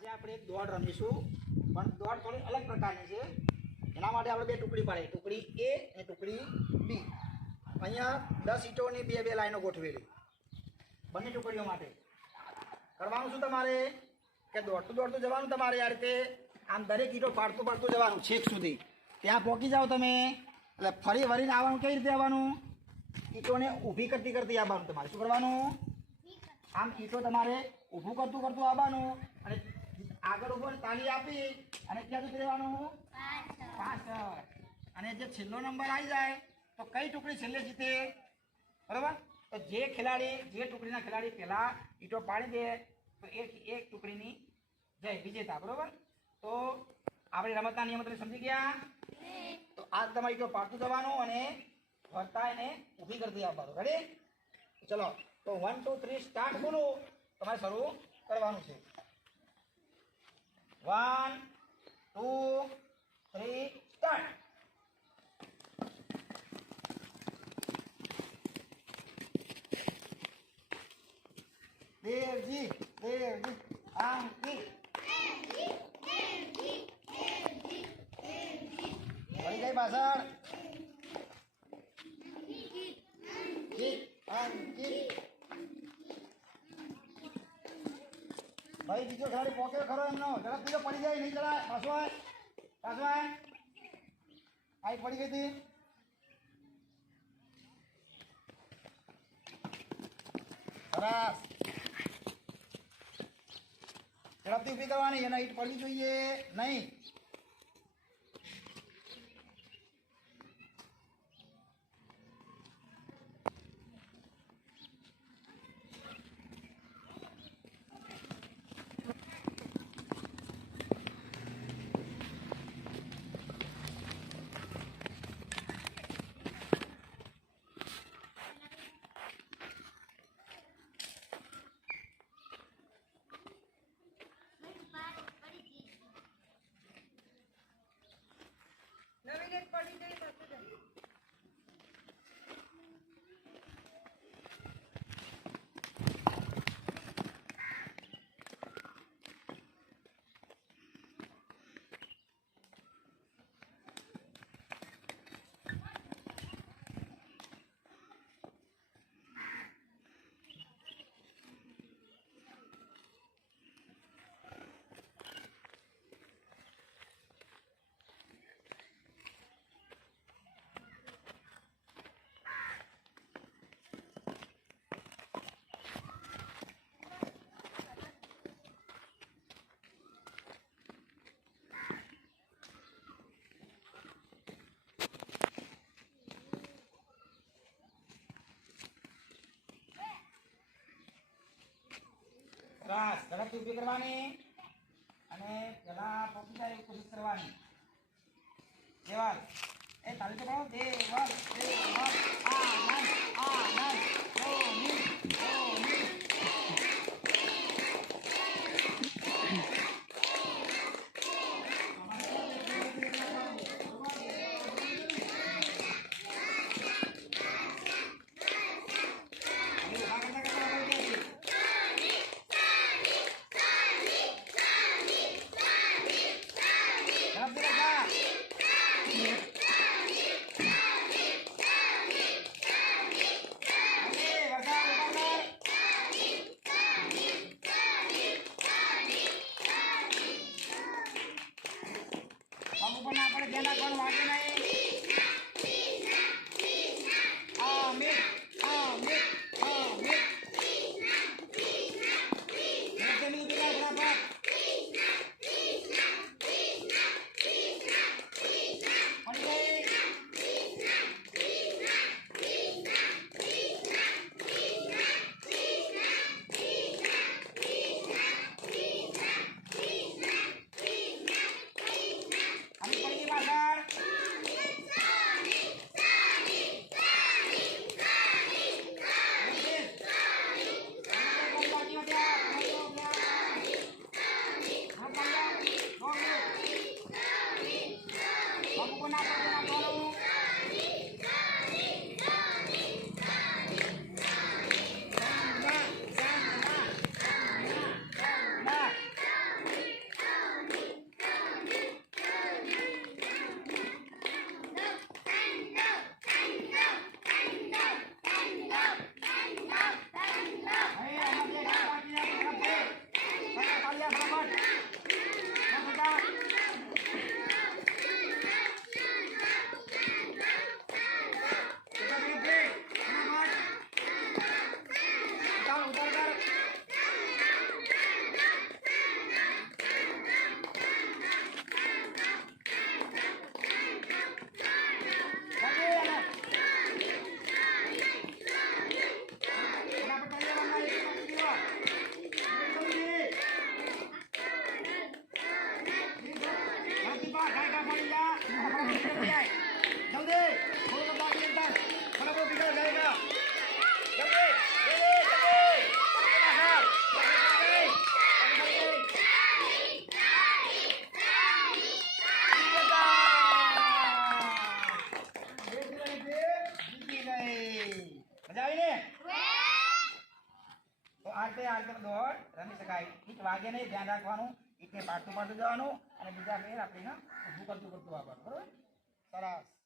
આજે આપણે એક દોડ રમીશું, પણ દોડ થોડી અલગ પ્રકારની છે. એના માટે આપણે બે ટુકડી પાડી, ટુકડી એ અને ટુકડી બી. અહીંયા 10 ઈંટોની બે બે લાઈનો ગોઠવેલી બંને ટુકડીઓ માટે. કરવાનું શું તમારે કે દોડતું દોડતું જવાનું તમારે આ રીતે આમ દરેક ઈંટો પાડતું પાડતું જવાનું છેક સુધી. ત્યાં પહોંચી જાઓ તમે એટલે ફરી વળીને આવવાનું. કેવી રીતે આવવાનું? ઈંટોને ઊભી કરતી કરતી આવવાનું. તમારે શું કરવાનું? આમ ઈંટો તમારે ઊભું કરતું કરતું આવવાનું અને આગળ ઊભો તાળી આપી અને ક્યાં સુધી રહેવાનું? પાછળ. અને જે છેલ્લો નંબર આવી જાય તો કઈ ટુકડી છેલ્લે જીતે? બરાબર. તો જે ખેલાડી જે ટુકડીના ખેલાડી પહેલા ઈંટો પાડી દે તો એક ટુકડીની જય વિજેતા. બરાબર. તો આપણે રમતના નિયમો તમે સમજી ગયા? તો આ તમારે ઈંટો પાડતું જવાનું અને વળતા એને ઊભી કરતી આવવાનું. રેડી? ચલો તો 1 2 3 સ્ટાર્ટ. બોલો, તમારે શરૂ કરવાનું છે. 1 2 3 સ્ટાર્ટ. દેવજી દેવજી આંકી વળી જાય પાછળ. ભાઈ બીજો ખેલાડી પોકે ખરો એમનો. ઝડપ બીજો પડી જાય નહીં. ચલાય પાછો આય પાછો આય. આઈ પડી ગઈ હતી. સરસ. ઝડપથી ઊભી કરવાની. એના ઈટ પડવી જોઈએ નહીં. સરસ. ઝડપથી ઊભી કરવાની અને પેલા પહોંચી જાય એવું કોશિશ કરવાની. દેવાલ એ તાળી તો પાડો. દેવાલ દેવાલ આનંદ આનંદ ધોની ધોની. મજા આવી ને? તો આ રીતે દોડ રમી શકાય. ઈટ વાગે નહીં, ધ્યાન રાખવાનું. ઈટને પાડતું જવાનું અને બીજા ફેર આપણે ઊભું કરતું આવવાનું. બરોબર? સરસ.